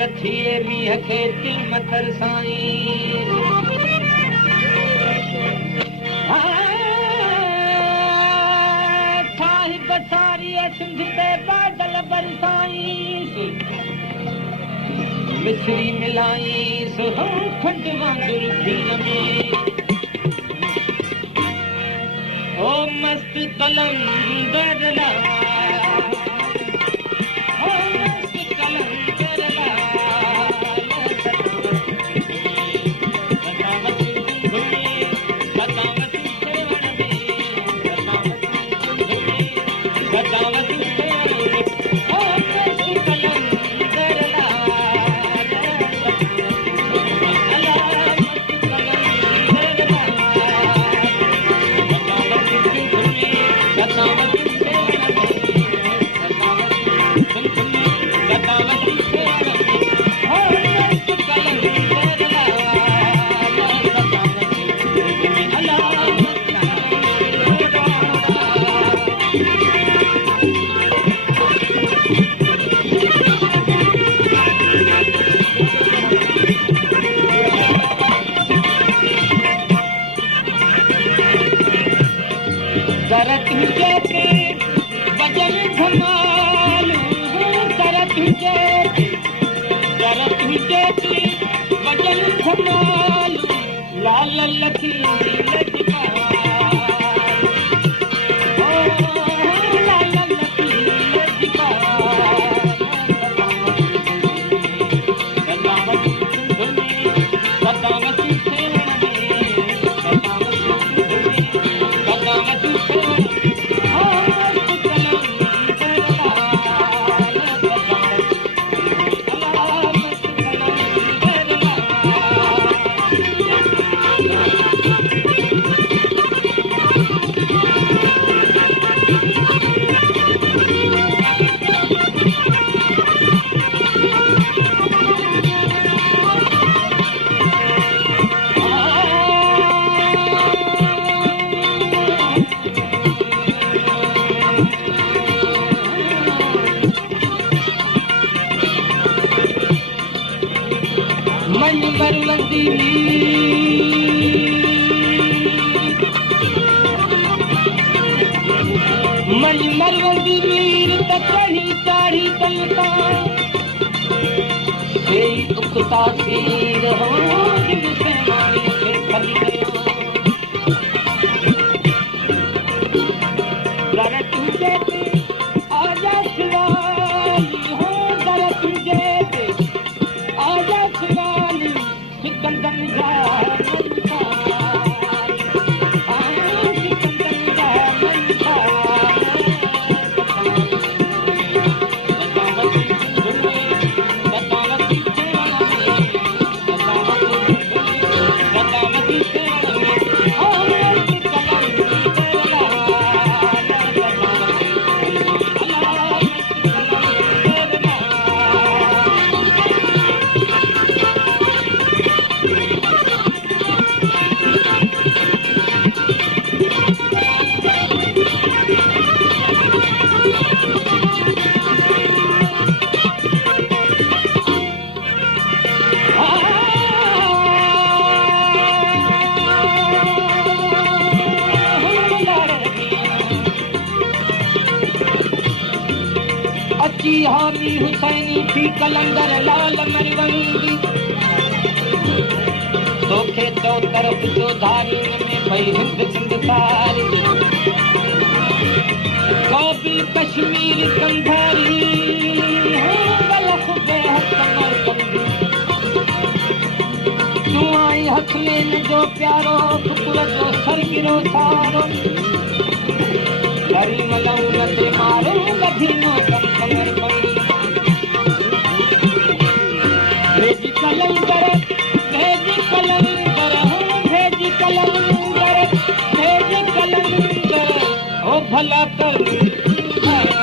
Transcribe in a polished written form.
लथिए मींहं खे तिल तरसाईं साहिब सारी सिंध ते बादल बरसाईं मिसरी मिलाईं हो खंड वांगुर खीर में ओ मस्त कलंदर ला हामी हुसैनी थी कलंदर लाल मरवंगी तोखे तो तरफ जो धारी में भई हिंद सिंध सारी काबिल कश्मीर कंधारी गलख बेहद समरकंदी तू आई हसनैन जो प्यारो टुकुर जो सर गिरो सारो करीम लऊन ते मारो लधीनो भेज कलंदर ओ भला कर